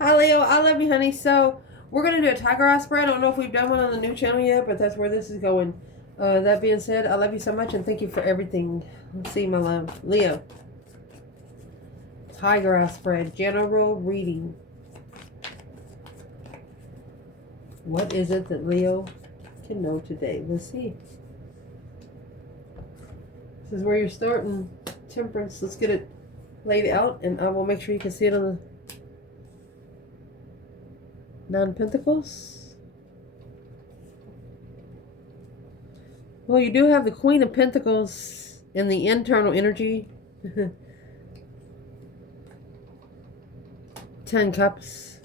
Hi, Leo. I love you, honey. So, we're going to do a tiger eye spread. I don't know if we've done one on the new channel yet, but that's where this is going. That being said, I love you so much and thank you for everything. Let's see, my love. Leo. Tiger eye spread. General reading. What is it that Leo can know today? Let's see. This is where you're starting. Temperance. Let's get it laid out and I will make sure you can see it on the Nine of Pentacles. Well, you do have the Queen of Pentacles in the internal energy. 10 Cups.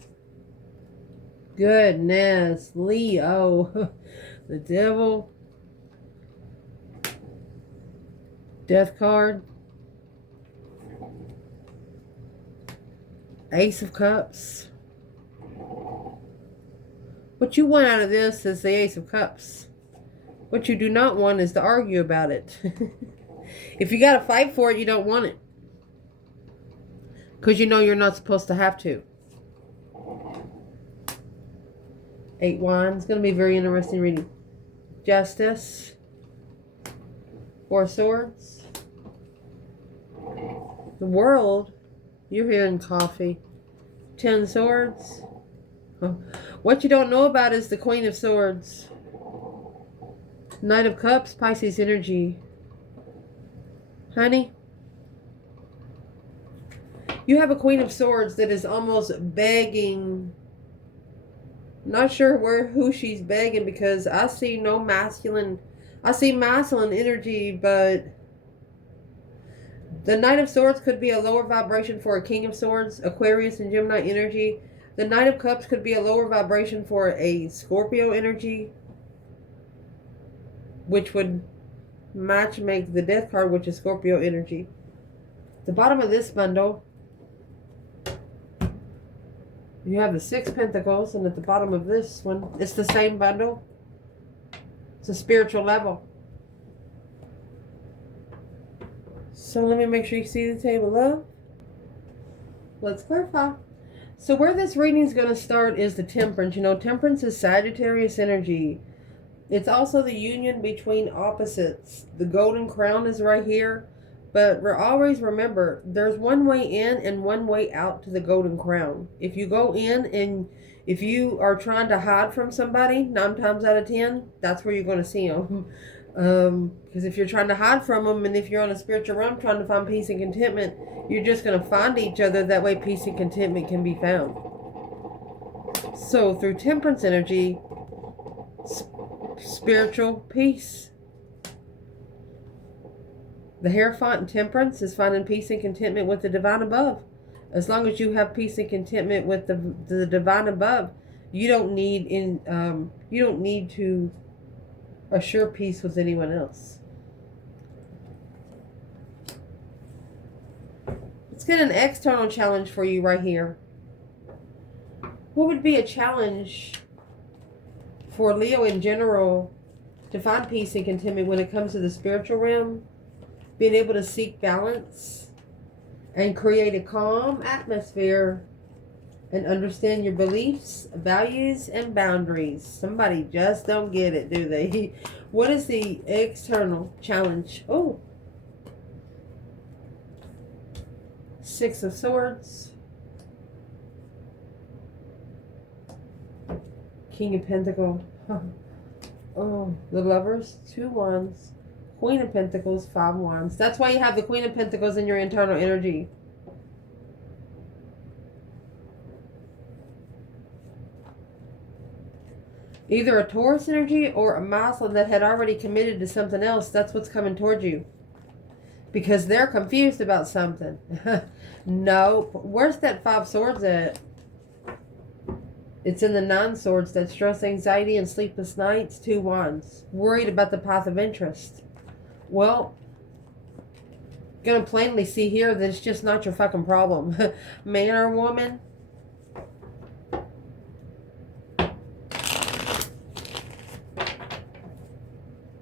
Goodness, Leo. The Devil. Death card. Ace of Cups. What you want out of this is the Ace of Cups. What you do not want is to argue about it. If you got to fight for it, you don't want it. Because you know you're not supposed to have to. 8 Wands. It's going to be a very interesting reading. Justice. 4 Swords. The World. You're hearing coffee. 10 Swords. What you don't know about is the Queen of Swords. Knight of Cups, Pisces energy. Honey, you have a Queen of Swords that is almost begging. Not sure who she's begging because I see no masculine. I see masculine energy, but the Knight of Swords could be a lower vibration for a King of Swords, Aquarius and Gemini energy. The Knight of Cups could be a lower vibration for a Scorpio energy, which would match make the Death card, which is Scorpio energy. The bottom of this bundle, you have the 6 Pentacles, and at the bottom of this one, it's the same bundle. It's a spiritual level. So let me make sure you see the table, love. Let's clarify. So where this reading is going to start is the Temperance. You know, Temperance is Sagittarius energy. It's also the union between opposites. The Golden Crown is right here. But always remember, there's one way in and one way out to the Golden Crown. If you go in and if you are trying to hide from somebody, 9 times out of 10, that's where you're going to see them. Because if you're trying to hide from them, and if you're on a spiritual realm trying to find peace and contentment, you're just going to find each other. That way peace and contentment can be found. So through Temperance energy, spiritual peace. The Hierophant in Temperance is finding peace and contentment with the divine above. As long as you have peace and contentment with the divine above, you don't need to assure peace with anyone else. Let's get an external challenge for you right here. What would be a challenge for Leo in general to find peace and contentment when it comes to the spiritual realm? Being able to seek balance and create a calm atmosphere and understand your beliefs, values, and boundaries. Somebody just don't get it, do they? What is the external challenge? Oh, 6 of Swords. King of Pentacles. Oh, the Lovers. 2 Wands. Queen of Pentacles. 5 Wands. That's why you have the Queen of Pentacles in your internal energy. Either a Taurus energy or a Muslim that had already committed to something else. That's what's coming towards you. Because they're confused about something. Nope. Where's that 5 Swords at? It's in the 9 Swords. That stress, anxiety, and sleepless nights. 2 Wands. Worried about the path of interest. Well, gonna plainly see here that it's just not your fucking problem. Man or woman.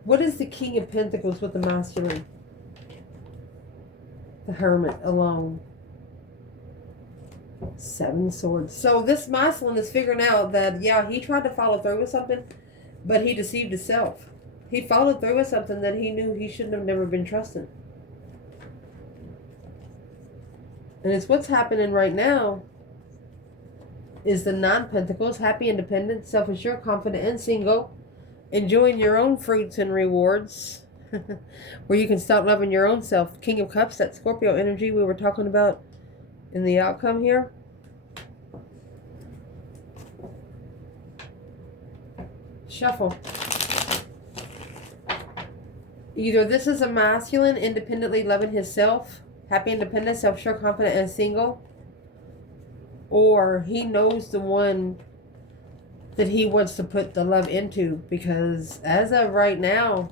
What is the King of Pentacles with the masculine? The Hermit, alone. Seven Swords. So this masculine is figuring out that, yeah, he tried to follow through with something, but he deceived himself. He followed through with something that he knew he shouldn't have never been trusting. And it's what's happening right now is the Nine of Pentacles, happy, independent, self-assured, confident, and single, enjoying your own fruits and rewards, where you can stop loving your own self. King of Cups, that Scorpio energy we were talking about in the outcome here. Shuffle. Either this is a masculine, independently loving himself, happy, independent, self-sure, confident, and single, or he knows the one that he wants to put the love into. Because as of right now,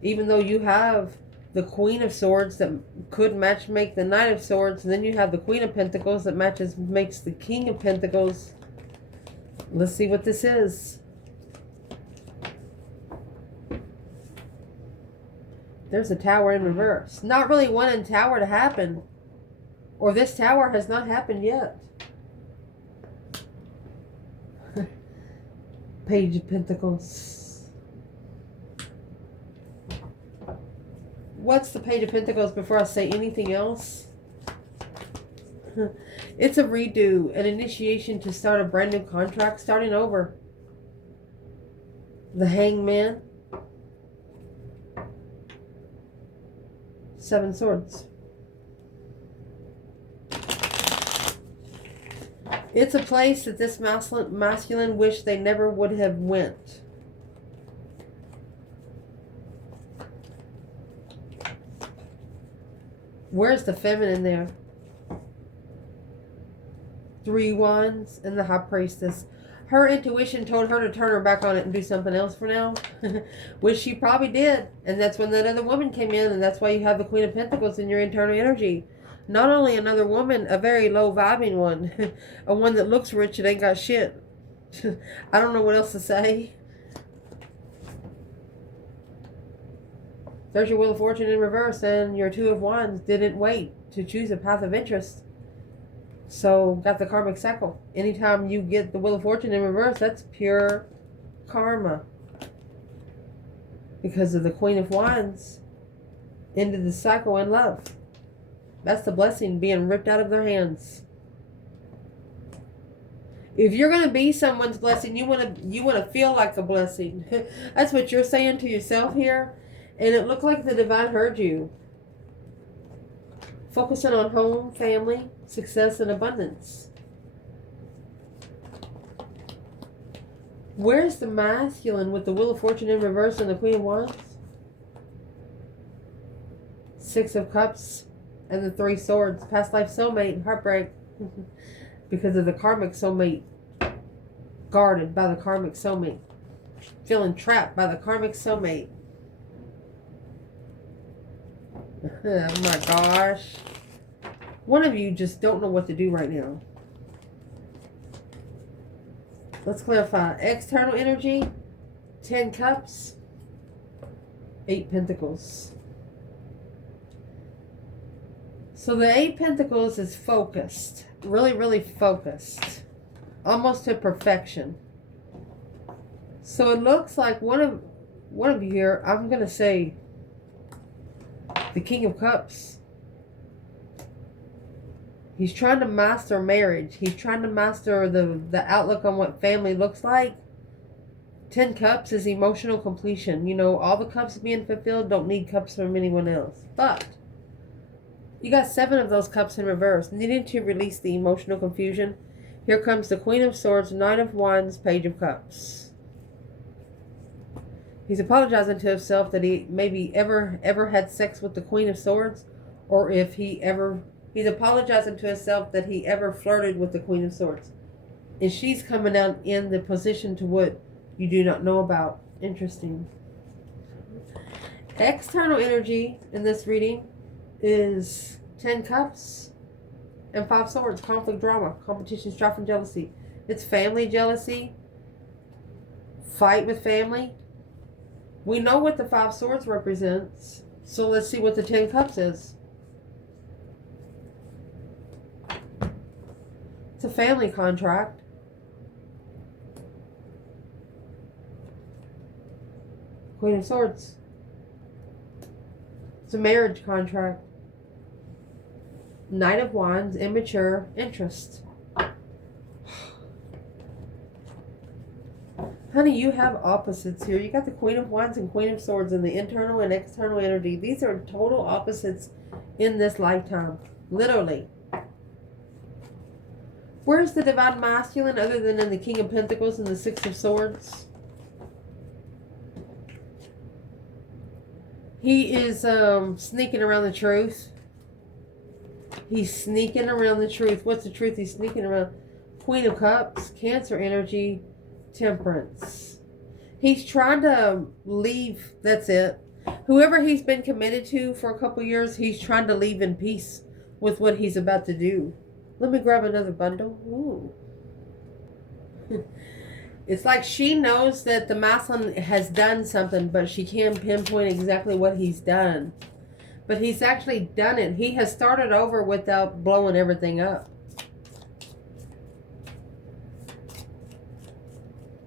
even though you have the Queen of Swords that could make the Knight of Swords, and then you have the Queen of Pentacles that makes the King of Pentacles. Let's see what this is. There's a Tower in reverse. Not really wanting Tower to happen. Or this Tower has not happened yet. Page of Pentacles. What's the Page of Pentacles before I say anything else? It's a redo, an initiation to start a brand new contract, starting over. The Hangman. Seven Swords. It's a place that this masculine wish they never would have went. Where's the feminine there? Three Wands and the High Priestess. Her intuition told her to turn her back on it and do something else for now. Which she probably did. And that's when that other woman came in. And that's why you have the Queen of Pentacles in your internal energy. Not only another woman, a very low vibing one. A one that looks rich and ain't got shit. I don't know what else to say. There's your Wheel of Fortune in reverse. And your Two of Wands didn't wait to choose a path of interest. So, got the karmic cycle. Anytime you get the Wheel of Fortune in reverse, that's pure karma. Because of the Queen of Wands. Ended the cycle in love. That's the blessing being ripped out of their hands. If you're going to be someone's blessing, you want to feel like a blessing. That's what you're saying to yourself here. And it looked like the divine heard you. Focusing on home, family, success, and abundance. Where's the masculine with the Wheel of Fortune in reverse and the Queen of Wands? Six of Cups and the Three Swords. Past life soulmate, heartbreak. Because of the karmic soulmate. Guarded by the karmic soulmate. Feeling trapped by the karmic soulmate. Oh my gosh. One of you just don't know what to do right now. Let's clarify. External energy. 10 Cups. 8 Pentacles. So the 8 Pentacles is focused. Really, really focused. Almost to perfection. So it looks like one of you here, I'm going to say the King of Cups. He's trying to master marriage. He's trying to master the outlook on what family looks like. 10 Cups is emotional completion. You know, all the cups being fulfilled don't need cups from anyone else. But you got 7 of those cups in reverse. Needing to release the emotional confusion. Here comes the Queen of Swords, Knight of Wands, Page of Cups. He's apologizing to himself that he maybe ever had sex with the Queen of Swords. Or if he's apologizing to himself that he ever flirted with the Queen of Swords. And she's coming out in the position to what you do not know about. Interesting. External energy in this reading is 10 Cups and 5 Swords. Conflict, drama, competition, strife, and jealousy. It's family jealousy. Fight with family. We know what the 5 Swords represents. So let's see what the 10 Cups is. It's a family contract. Queen of Swords. It's a marriage contract. Knight of Wands, immature interest. Honey, you have opposites here. You got the Queen of Wands and Queen of Swords in the internal and external energy. These are total opposites in this lifetime. Literally. Where's the Divine Masculine other than in the King of Pentacles and the Six of Swords? He is sneaking around the truth. He's sneaking around the truth. What's the truth he's sneaking around? Queen of Cups, Cancer energy, Temperance. He's trying to leave. That's it. Whoever he's been committed to for a couple years, he's trying to leave in peace with what he's about to do. Let me grab another bundle. Ooh. It's like she knows that the masculine has done something, but she can't pinpoint exactly what he's done. But he's actually done it. He has started over without blowing everything up.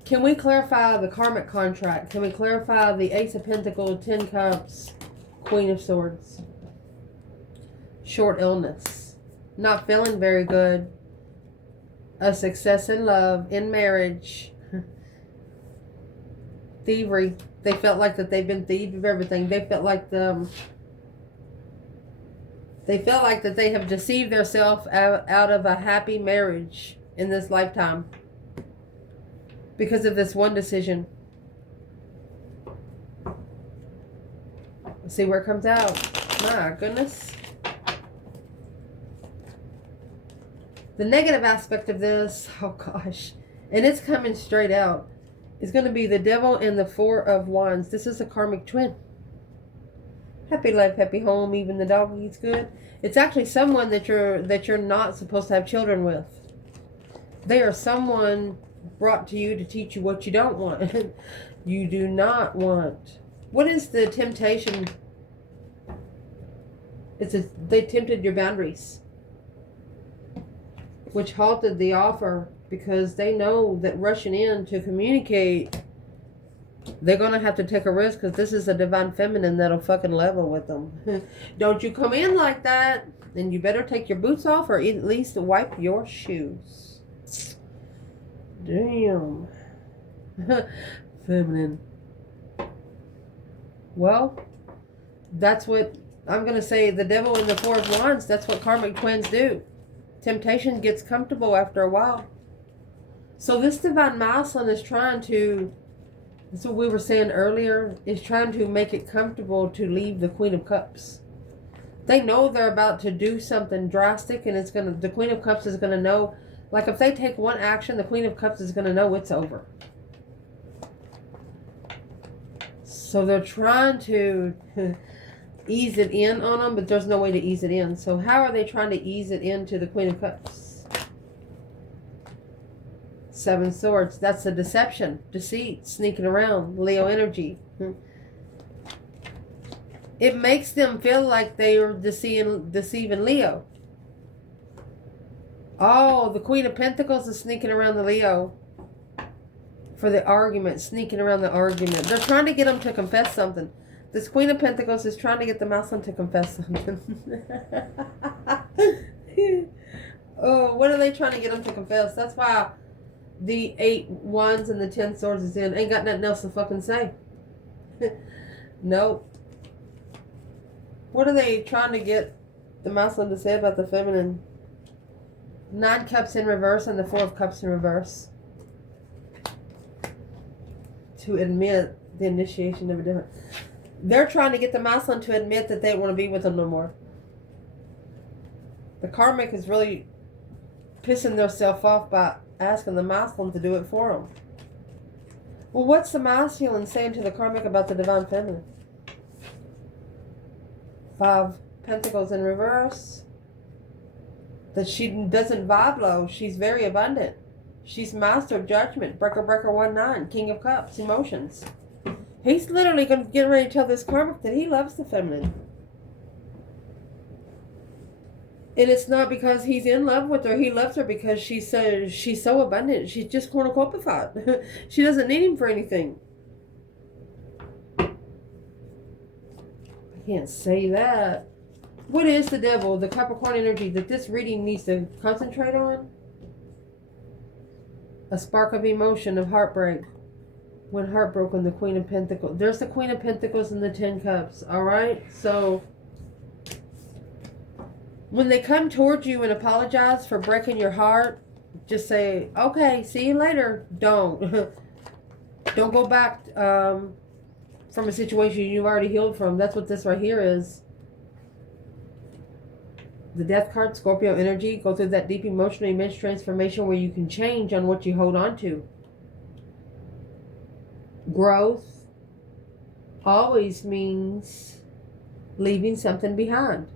Can we clarify the karmic contract? Can we clarify the Ace of Pentacles, 10 Cups, Queen of Swords? Short illness. Not feeling very good. A success in love, in marriage. Thievery. They felt like that they've been thieved of everything. They felt like that they have deceived themselves out of a happy marriage in this lifetime. Because of this one decision. Let's see where it comes out. My goodness. The negative aspect of this, oh gosh, and it's coming straight out, is going to be the Devil and the Four of Wands. This is a karmic twin. Happy life, happy home, even the dog eats good. It's actually someone that you're not supposed to have children with. They are someone brought to you to teach you what you don't want. You do not want. What is the temptation? They tempted your boundaries, which halted the offer because they know that rushing in to communicate, they're going to have to take a risk because this is a divine feminine that'll fucking level with them. Don't you come in like that, then you better take your boots off or at least wipe your shoes. Damn. Feminine. Well, that's what I'm going to say. The Devil and the Four of Wands, that's what karmic twins do. Temptation gets comfortable after a while. So this divine masculine is trying to, that's what we were saying earlier, is trying to make it comfortable to leave the Queen of Cups. They know they're about to do something drastic, and the Queen of Cups is going to know. Like if they take one action, the Queen of Cups is going to know it's over. So they're trying to ease it in on them, but there's no way to ease it in. So how are they trying to ease it into the Queen of Cups? Seven Swords. That's the deception, deceit, sneaking around, Leo energy. It makes them feel like they are deceiving Leo. Oh, the Queen of Pentacles is sneaking around the Leo for the argument, sneaking around the argument. They're trying to get him to confess something. This Queen of Pentacles is trying to get the masculine to confess something. Oh, what are they trying to get him to confess? That's why the 8 Wands and the 10 Swords is in. Ain't got nothing else to fucking say. Nope. What are they trying to get the masculine to say about the feminine? 9 Cups in reverse and the 4 of Cups in reverse. To admit the initiation of a different... They're trying to get the masculine to admit that they don't want to be with them no more. The karmic is really pissing themselves off by asking the masculine to do it for them. Well, what's the masculine saying to the karmic about the divine feminine? 5 Pentacles in reverse. That she doesn't vibe low. She's very abundant. She's master of judgment. Breaker 1-9. King of Cups. Emotions. He's literally going to get ready to tell this karmic that he loves the feminine. And it's not because he's in love with her. He loves her because she's so abundant. She's just cornucopified. She doesn't need him for anything. I can't say that. What is the devil, the Capricorn energy that this reading needs to concentrate on? A spark of emotion, of heartbreak. When heartbroken, the Queen of Pentacles. There's the Queen of Pentacles and the 10 Cups. Alright? So, when they come towards you and apologize for breaking your heart, just say, okay, see you later. Don't. Don't go back from a situation you've already healed from. That's what this right here is. The Death card, Scorpio energy. Go through that deep emotional immense transformation where you can change on what you hold on to. Growth always means leaving something behind.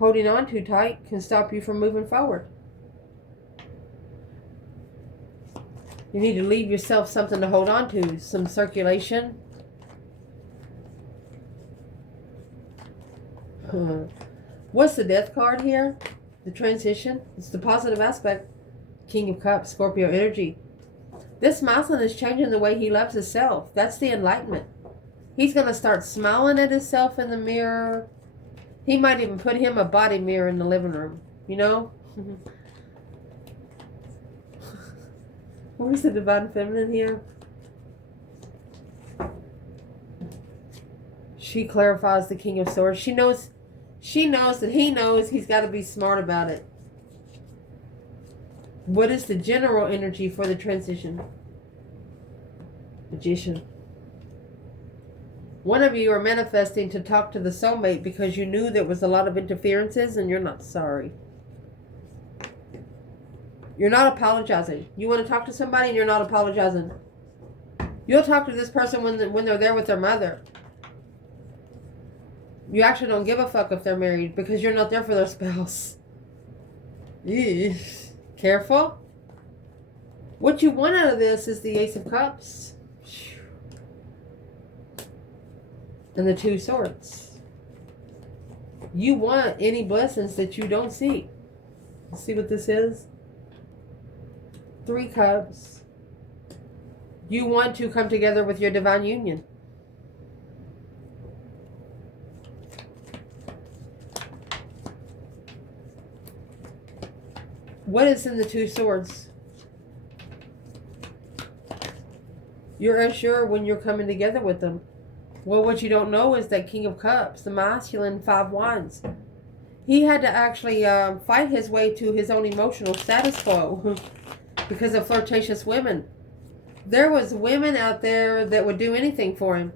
Holding on too tight can stop you from moving forward. You need to leave yourself something to hold on to. Some circulation. What's the Death card here? The transition. It's the positive aspect. King of Cups, Scorpio energy. This masculine is changing the way he loves himself. That's the enlightenment. He's going to start smiling at himself in the mirror. He might even put him a body mirror in the living room. You know? Where's the Divine Feminine here? She clarifies the King of Swords. She knows that he knows he's got to be smart about it. What is the general energy for the transition? Magician. One of you are manifesting to talk to the soulmate because you knew there was a lot of interferences and you're not sorry. You're not apologizing. You want to talk to somebody and you're not apologizing. You'll talk to this person when they're there with their mother. You actually don't give a fuck if they're married because you're not there for their spouse. Eesh. Careful. What you want out of this is the Ace of Cups. And the 2 Swords. You want any blessings that you don't see. See what this is? 3 Cups. You want to come together with your divine union. What is in the 2 Swords? You're unsure when you're coming together with them. Well, what you don't know is that King of Cups, the masculine, 5 Wands. He had to actually fight his way to his own emotional status quo because of flirtatious women. There was women out there that would do anything for him.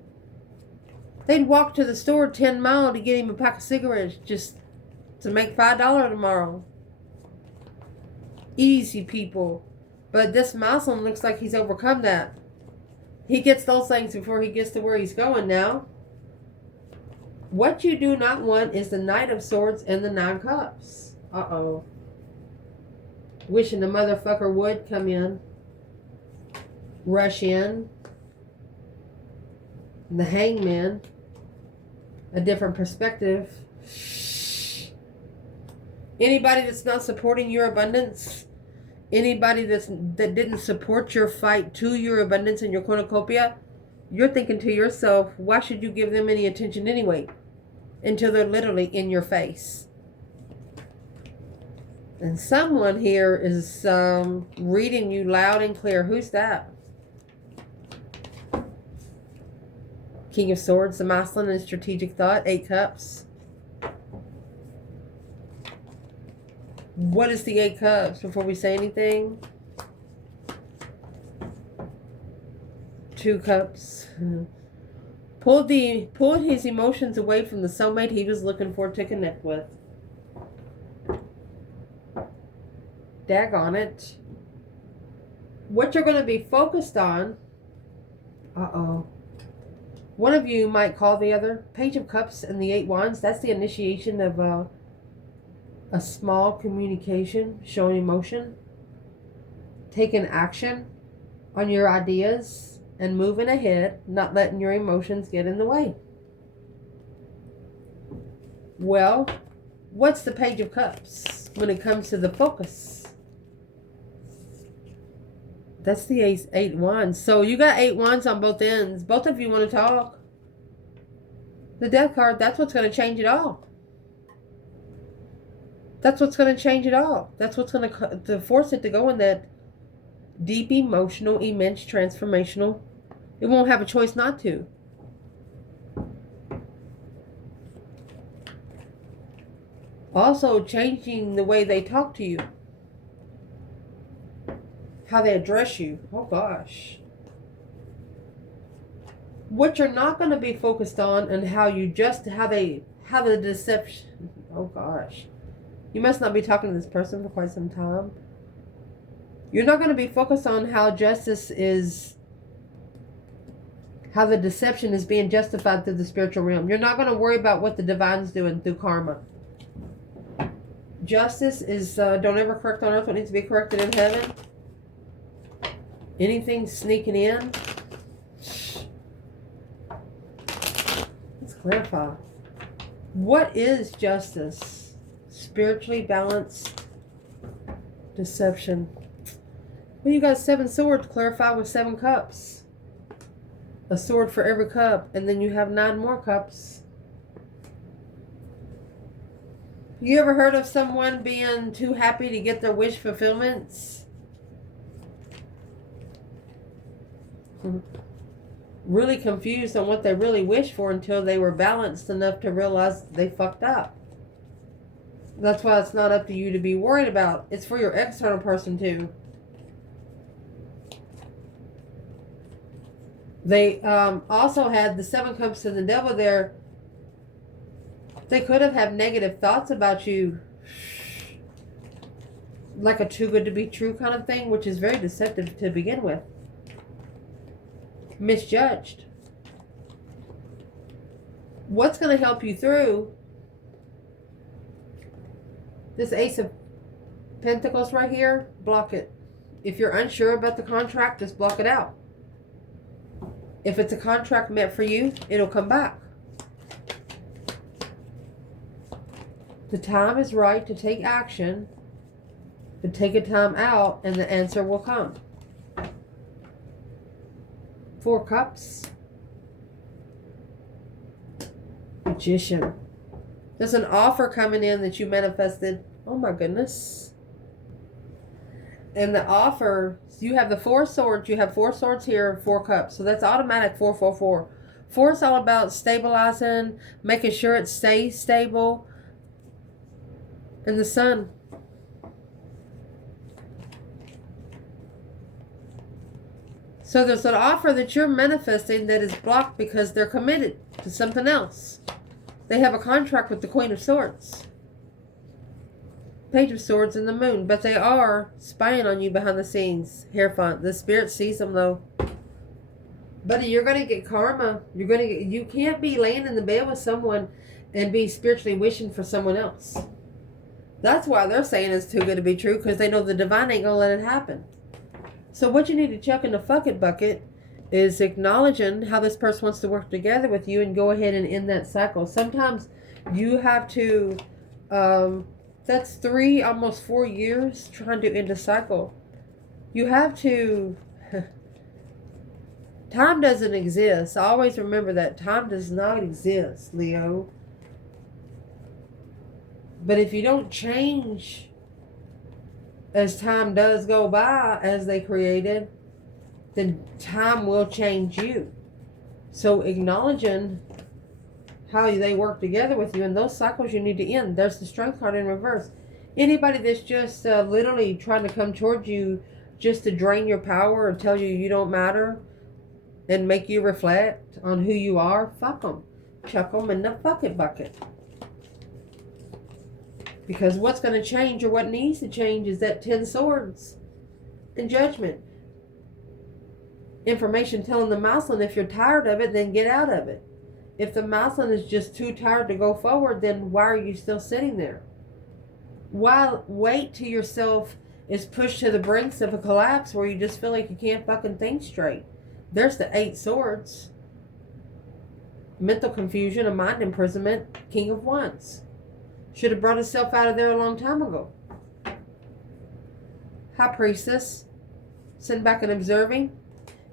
They'd walk to the store 10 miles to get him a pack of cigarettes just to make $5 tomorrow. Easy people. But this Muslim looks like he's overcome that. He gets those things before he gets to where he's going now. What you do not want is the Knight of Swords and the 9 Cups. Uh-oh. Wishing the motherfucker would come in. Rush in. The Hangman. A different perspective. Anybody that's not supporting your abundance, anybody that didn't support your fight to your abundance and your cornucopia, you're thinking to yourself, why should you give them any attention anyway? Until they're literally in your face. And someone here is reading you loud and clear. Who's that? King of Swords, the masculine and strategic thought, 8 Cups. What is the 8 Cups before we say anything? 2 Cups. Pulled his emotions away from the soulmate he was looking for to connect with. Daggone it. What you're going to be focused on. Uh-oh. One of you might call the other. Page of Cups and the 8 Wands. That's the initiation of a small communication, showing emotion, taking action on your ideas and moving ahead, not letting your emotions get in the way. Well, What's the Page of Cups when it comes to the focus? That's the eight wands. So you got 8 wands on both ends. Both of you want to talk. The Death card, that's what's going to change it all. That's what's going to change it all. That's what's going to force it to go in that deep, emotional, immense, transformational. It won't have a choice not to. Also, changing the way they talk to you. How they address you. Oh, gosh. What you're not going to be focused on and how the deception. Oh, gosh. You must not be talking to this person for quite some time. You're not going to be focused on how justice is, how the deception is being justified through the spiritual realm. You're not going to worry about what the divine's doing through karma. Justice is, don't ever correct on earth what needs to be corrected in heaven. Anything sneaking in. Let's clarify. What is justice? Spiritually balanced deception. Well, you got 7 swords. Clarify with 7 cups. A sword for every cup. And then you have 9 more cups. You ever heard of someone being too happy to get their wish fulfillments? Really confused on what they really wish for until they were balanced enough to realize they fucked up. That's why it's not up to you to be worried about. It's for your external person too. They also had the 7 cups to the devil there. They could have had negative thoughts about you. Like a too good to be true kind of thing, which is very deceptive to begin with. Misjudged. What's going to help you through this Ace of Pentacles right here? Block it. If you're unsure about the contract, just block it out. If it's a contract meant for you, it'll come back. The time is right to take action, but take a time out and the answer will come. 4 cups. Magician. There's an offer coming in that you manifested. Oh my goodness. And the offer, you have the 4 swords. You have 4 swords here, 4 cups. So that's automatic 4, 4, 4. 4 is all about stabilizing, making sure it stays stable. And the sun. So there's an offer that you're manifesting that is blocked because they're committed to something else. They have a contract with the Queen of Swords. Page of Swords and the Moon. But they are spying on you behind the scenes. Hierophant. The Spirit sees them though. Buddy, you're going to get karma. You can't be laying in the bed with someone and be spiritually wishing for someone else. That's why they're saying it's too good to be true, because they know the divine ain't going to let it happen. So what you need to chuck in the fuck it bucket is acknowledging how this person wants to work together with you and go ahead and end that cycle. Sometimes you have to, that's 3, almost 4 years trying to end a cycle. You have to, time doesn't exist. Always remember that. Time does not exist, Leo. But if you don't change as time does go by, as they created, then time will change you. So acknowledging how they work together with you, and those cycles you need to end. There's the Strength card in reverse. Anybody that's just literally trying to come towards you just to drain your power and tell you you don't matter and make you reflect on who you are, fuck them. Chuck them in the fuck it bucket. Because what's going to change, or what needs to change, is that 10 swords and Judgment. Information telling the Mouseling, if you're tired of it, then get out of it. If the Mouseling is just too tired to go forward, then why are you still sitting there? Why wait till yourself is pushed to the brinks of a collapse where you just feel like you can't fucking think straight? There's the 8 swords. Mental confusion, a mind imprisonment, King of Wands. Should have brought himself out of there a long time ago. High Priestess, sitting back and observing.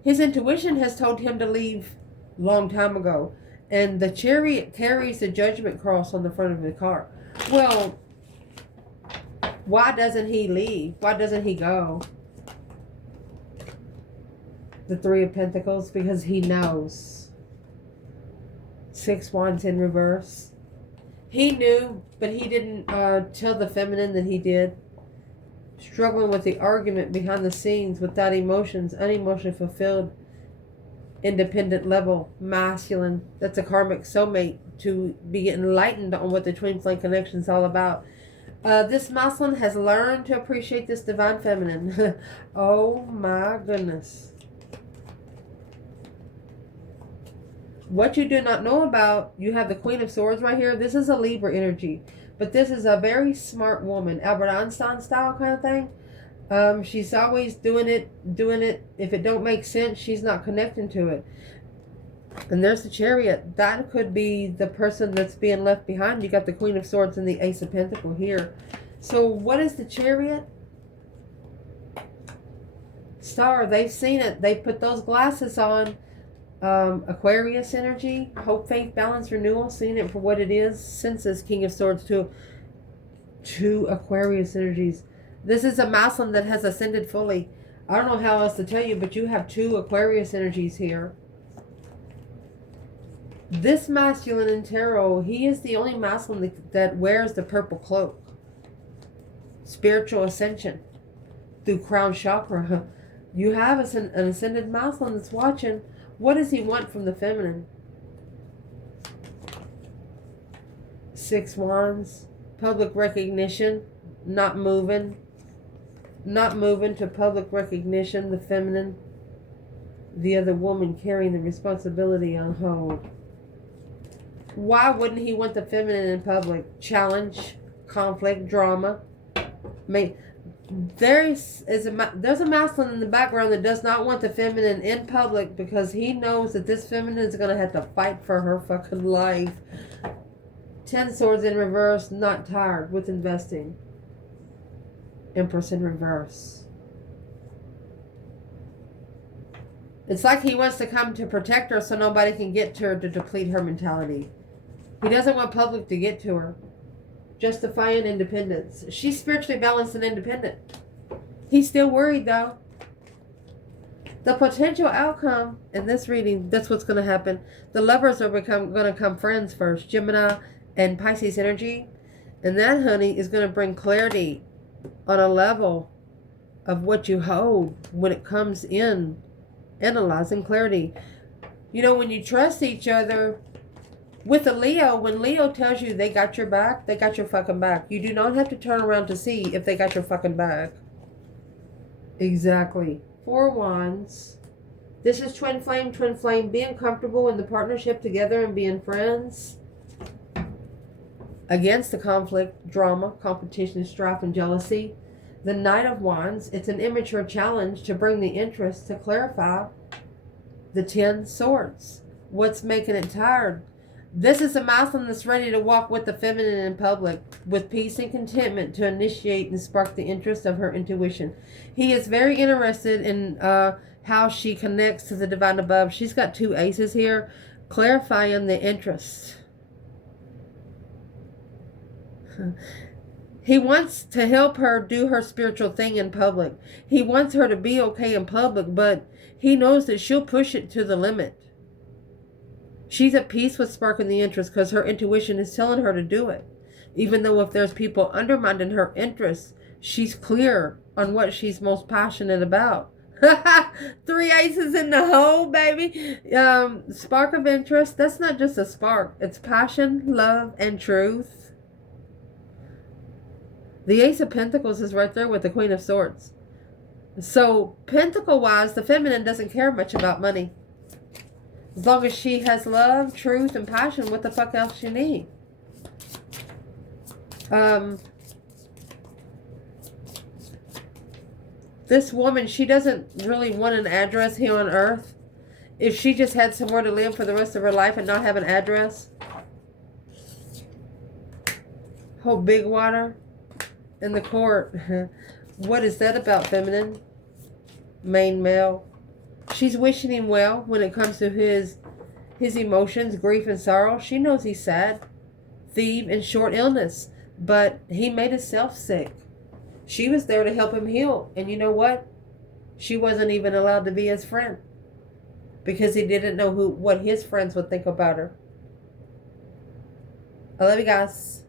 His intuition has told him to leave long time ago. And the Chariot carries the Judgment Cross on the front of the car. Well, why doesn't he leave? Why doesn't he go? The Three of Pentacles, because he knows. 6 Wands in reverse. He knew, but he didn't tell the feminine that he did. Struggling with the argument behind the scenes without emotions, unemotionally fulfilled, independent level, masculine. That's a karmic soulmate to be enlightened on what the twin flame connection is all about. This masculine has learned to appreciate this divine feminine. Oh my goodness. What you do not know about, you have the Queen of Swords right here. This is a Libra energy. But this is a very smart woman. Albert Einstein style kind of thing. She's always doing it. If it don't make sense, she's not connecting to it. And there's the Chariot. That could be the person that's being left behind. You got the Queen of Swords and the Ace of Pentacles here. So what is the Chariot? Star. They've seen it. They put those glasses on. Aquarius energy, hope, faith, balance, renewal, seeing it for what it is. Senses, King of Swords, two Aquarius energies. This is a masculine that has ascended fully. I don't know how else to tell you, but you have 2 Aquarius energies here. This masculine in tarot, he is the only masculine that wears the purple cloak. Spiritual ascension through crown chakra. You have an ascended masculine that's watching. What does he want from the feminine? 6 Wands. Public recognition. Not moving. Not moving to public recognition. The feminine. The other woman carrying the responsibility on hold. Why wouldn't he want the feminine in public? Challenge. Conflict. Drama. There's a masculine in the background that does not want the feminine in public because he knows that this feminine is going to have to fight for her fucking life. 10 Swords in reverse, not tired with investing. Empress in reverse. It's like he wants to come to protect her so nobody can get to her to deplete her mentality. He doesn't want public to get to her. Justifying independence. She's spiritually balanced and independent. He's still worried though. The potential outcome in this reading, that's what's going to happen. The lovers are going to become friends first. Gemini and Pisces energy. And that, honey, is going to bring clarity on a level of what you hold when it comes in. Analyzing clarity. You know, when you trust each other, with a Leo, when Leo tells you they got your back, they got your fucking back. You do not have to turn around to see if they got your fucking back. Exactly. 4 Wands. This is twin flame, being comfortable in the partnership together and being friends. Against the conflict, drama, competition, strife, and jealousy. The Knight of Wands, it's an immature challenge to bring the interest to clarify the 10 Swords. What's making it tired? This is a masculine that's ready to walk with the feminine in public with peace and contentment to initiate and spark the interest of her intuition. He is very interested in how she connects to the divine above. She's got 2 aces here, clarifying the interest. He wants to help her do her spiritual thing in public. He wants her to be okay in public, but he knows that she'll push it to the limit. She's at peace with sparking the interest because her intuition is telling her to do it. Even though if there's people undermining her interests, she's clear on what she's most passionate about. 3 aces in the hole, baby. Spark of interest. That's not just a spark. It's passion, love, and truth. The Ace of Pentacles is right there with the Queen of Swords. So, pentacle-wise, the feminine doesn't care much about money. As long as she has love, truth, and passion, what the fuck else you need? This woman, she doesn't really want an address here on Earth. If she just had somewhere to live for the rest of her life and not have an address. Oh, big water in the court. What is that about, feminine? Main male. She's wishing him well when it comes to his emotions, grief and sorrow. She knows he's sad, thief, and short illness, but he made himself sick. She was there to help him heal, and you know what? She wasn't even allowed to be his friend because he didn't know what his friends would think about her. I love you guys.